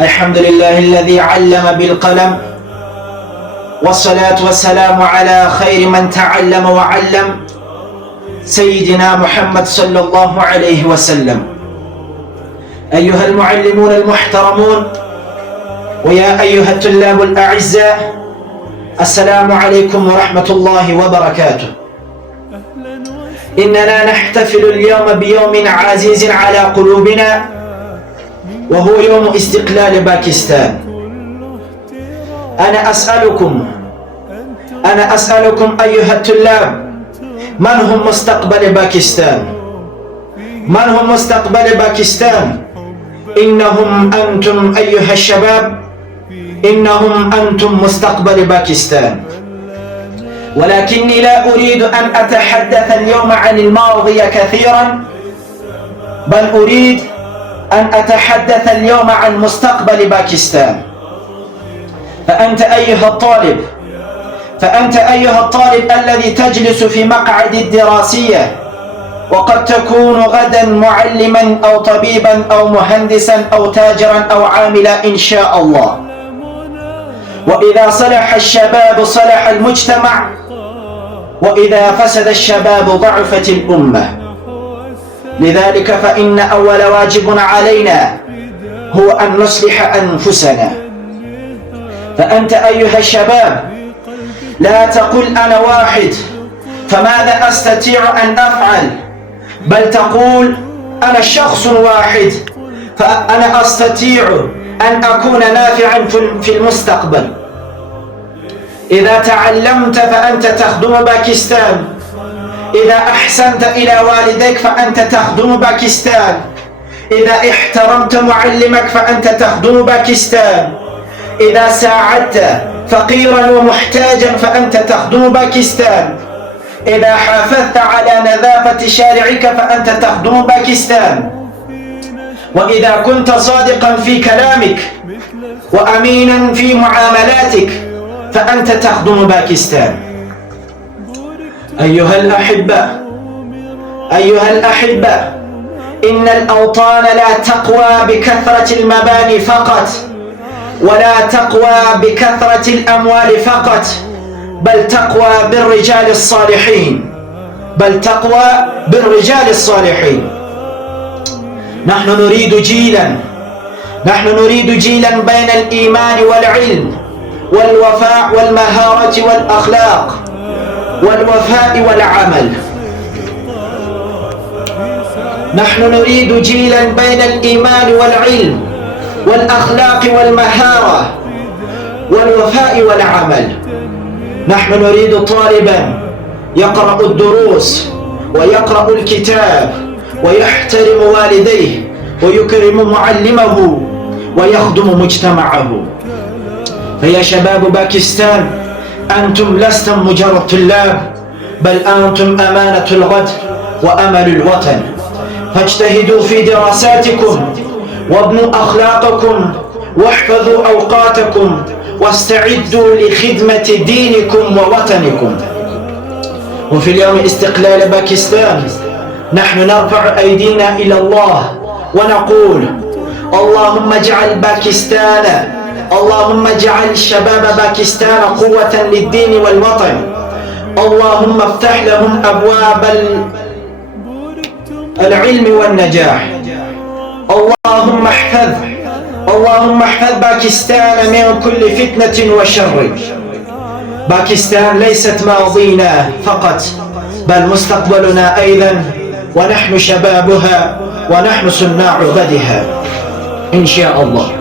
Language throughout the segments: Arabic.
الحمد لله الذي علم بالقلم، والصلاة والسلام على خير من تعلم وعلم، سيدنا محمد صلى الله عليه وسلم. أيها المعلمون المحترمون، ويا أيها الطلاب الأعزاء، السلام عليكم ورحمة الله وبركاته. إننا نحتفل اليوم بيوم عزيز على قلوبنا، وهو يوم استقلال باكستان. أنا أسألكم أيها الطلاب، من هم مستقبل باكستان؟ من هم مستقبل باكستان؟ إنهم أنتم أيها الشباب، إنهم أنتم مستقبل باكستان. ولكني لا أريد أن أتحدث اليوم عن الماضي كثيرا، بل أريد أن أتحدث اليوم عن مستقبل باكستان. فأنت أيها الطالب الذي تجلس في مقعد الدراسية، وقد تكون غدا معلما أو طبيبا أو مهندسا أو تاجرا أو عاملا إن شاء الله. وإذا صلح الشباب صلح المجتمع، وإذا فسد الشباب ضعفت الأمة. لذلك فإن أول واجب علينا هو أن نصلح أنفسنا. فأنت أيها الشباب لا تقل أنا واحد فماذا أستطيع أن أفعل، بل تقول أنا شخص واحد فأنا أستطيع أن أكون نافعا في المستقبل. إذا تعلمت فأنت تخدم باكستان، إذا أحسنت إلى والديك فأنت تخدم باكستان، إذا احترمت معلمك فأنت تخدم باكستان، إذا ساعدت فقيرا ومحتاجا فأنت تخدم باكستان، إذا حافظت على نظافة شارعك فأنت تخدم باكستان، وإذا كنت صادقا في كلامك وأمينا في معاملاتك فأنت تخدم باكستان. أيها الأحبة، إن الأوطان لا تقوى بكثرة المباني فقط، ولا تقوى بكثرة الأموال فقط، بل تقوى بالرجال الصالحين. نحن نريد جيلا بين الإيمان والعلم والوفاء والمهارة والأخلاق والوفاء والعمل. نحن نريد جيلا بين الإيمان والعلم والأخلاق والمهارة والوفاء والعمل. نحن نريد طالبا يقرأ الدروس ويقرأ الكتاب ويحترم والديه ويكرم معلمه ويخدم مجتمعه. فيا شباب باكستان، أنتم لستم مجرد طلاب، بل أنتم أمانة الغد وأمل الوطن. فاجتهدوا في دراساتكم، وابنوا أخلاقكم، واحفظوا أوقاتكم، واستعدوا لخدمة دينكم ووطنكم. وفي اليوم استقلال باكستان نحن نرفع أيدينا إلى الله ونقول: اللهم اجعل شباب باكستان قوة للدين والوطن. اللهم افتح لهم أبواب العلم والنجاح. اللهم احفظ باكستان من كل فتنة وشر. باكستان ليست ماضينا فقط، بل مستقبلنا أيضا، ونحن شبابها ونحن صناع غدها إن شاء الله.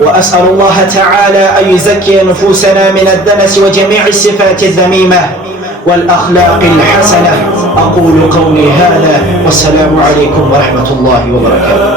وأسأل الله تعالى أن يزكي نفوسنا من الدنس وجميع الصفات الذميمة والأخلاق الحسنة. أقول قولي هذا، والسلام عليكم ورحمة الله وبركاته.